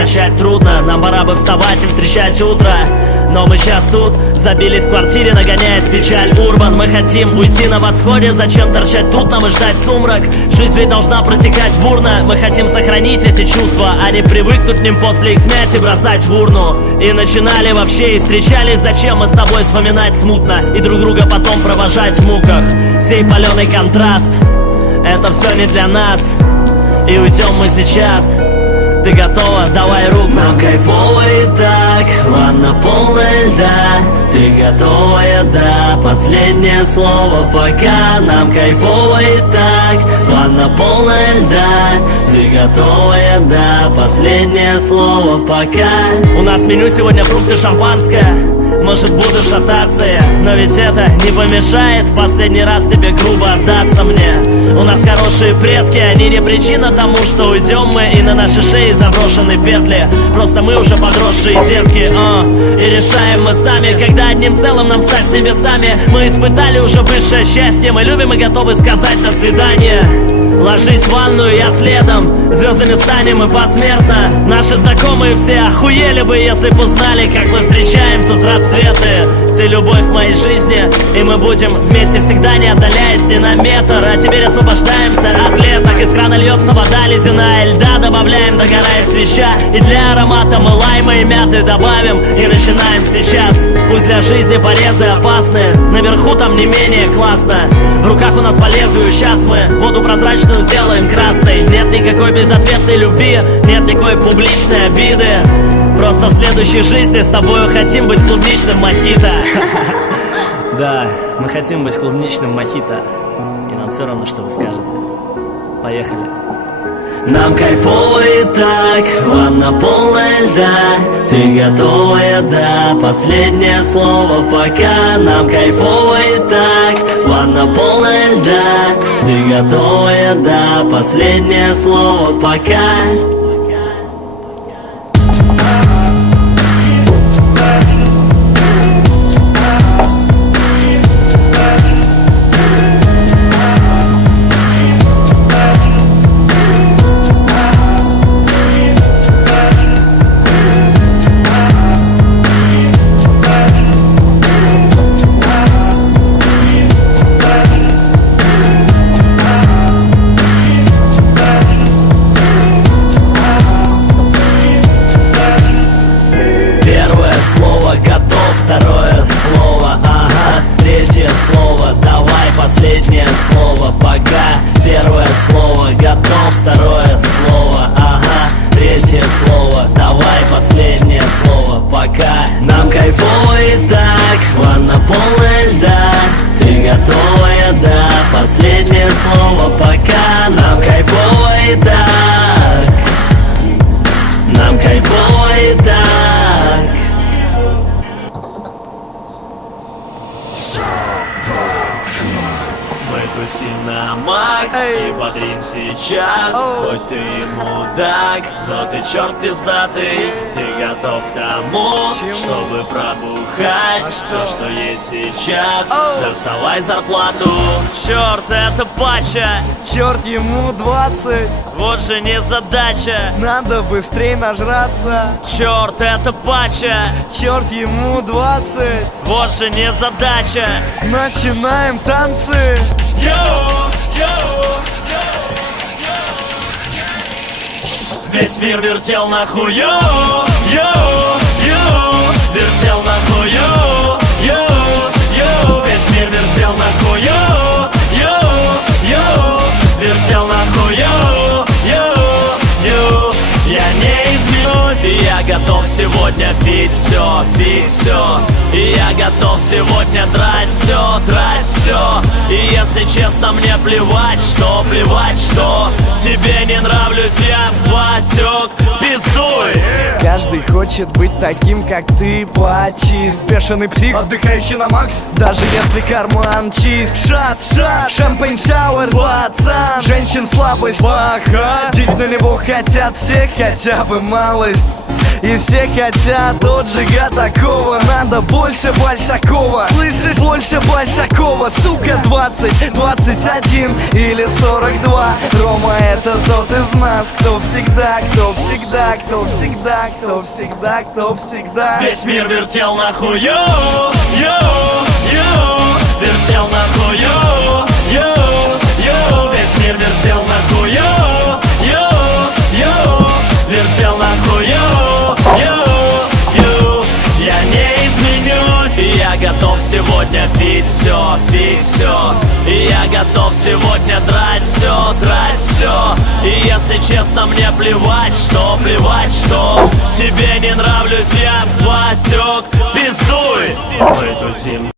начать трудно. Нам пора бы вставать и встречать утро, но мы сейчас тут забились в квартире, нагоняет печаль урбан. Мы хотим уйти на восходе, зачем торчать тут нам и ждать сумрак? Жизнь ведь должна протекать бурно. Мы хотим сохранить эти чувства, а не привыкнуть к ним после их смерти бросать в урну. И начинали вообще, и встречались, зачем мы с тобой вспоминать смутно и друг друга потом провожать в муках. Сей паленый контраст, это все не для нас, и уйдем мы сейчас. Ты готова? Давай руку. Нам кайфово и так, ванна полная льда. Ты готовая, да, последнее слово пока. Нам кайфово и так, ванна полная льда. Ты готовая, да, последнее слово пока. У нас в меню сегодня фрукты, шампанское. Может, буду шататься я, но ведь это не помешает в последний раз тебе грубо отдаться мне. У нас хорошие предки, они не причина тому, что уйдем мы, и на нашей шее заброшены петли. Просто мы уже подросшие детки, и решаем мы сами, когда одним целым нам стать с небесами. Мы испытали уже высшее счастье, мы любим и готовы сказать до свидания. Ложись в ванную, я следом, звездами станем мы посмертно. Наши знакомые все охуели бы, если бы узнали, как мы встречаем тут рассветы. Ты любовь в моей жизни, и мы будем вместе всегда, не отдаляясь ни на метр. А теперь освобождаемся от леток, из крана льется вода ледяная, льда добавляем, догорает свеча. И для аромата мы лайма и мяты добавим, и начинаем сейчас. Пусть для жизни порезы опасны, наверху там не менее классно. В руках у нас по лезвию, сейчас мы воду прозрачную сделаем красной. Нет никакой безответной любви, нет никакой публичной обиды. Просто в следующей жизни с тобою хотим быть клубничным мохито. Да, мы хотим быть клубничным мохито, и нам все равно, что вы скажете. Поехали. Нам кайфово и так, ванна полная льда. Ты готовая, да, последнее слово пока. Нам кайфово и так, ванна полная льда. Ты готовая, да, последнее слово пока. Второе слово, ага, третье слово, давай последнее слово пока. Первое слово готов, второе слово, ага, третье слово, давай последнее слово пока. Нам кайфово и так, ванна полная льда. Ты готовая, да, последнее слово пока. Нам кайфово и так, нам кайфово и так. Тусим на макс и бодрим сейчас. Хоть ты и мудак, но ты черт пиздатый. Ты готов к тому, чтобы пробухать все, что есть сейчас. Доставай зарплату. Черт, это пача. Черт, ему 20. Вот же незадача. Надо быстрей нажраться. Черт, это пача. Черт, ему 20. Вот же незадача. Начинаем танцы. Весь мир вертел на хую, вертел на хую, весь мир вертел на хую, вертел на хую, я не изменюсь, и я готов сегодня пить все, и я готов сегодня драть все, и если честно, мне плевать, что тебе не нравлюсь, я Васек, пиздуй. Каждый хочет быть таким, как ты, плачист. Бешеный псих, отдыхающий на макс, даже если карман чист. Шат, шампейн шауэр, пацан. Женщин слабость, плохо. Дить на него хотят все, хотя бы малость. И все хотят отжига такого. Надо больше Большакова. Слышишь? Больше Большакова. Сука, 20, 21 или 42. Рома это тот из нас, кто всегда, кто всегда, кто всегда, кто всегда, кто всегда. Весь мир вертел нахуй, йоу, вертел нахуй, йоу, весь мир вертел нахуй, вертел нахуй, я не изменюсь, и я готов сегодня пить все, и я готов сегодня драть все, и если честно, мне плевать, что тебе не нравлюсь, я Васек, пиздуй, мы тусим.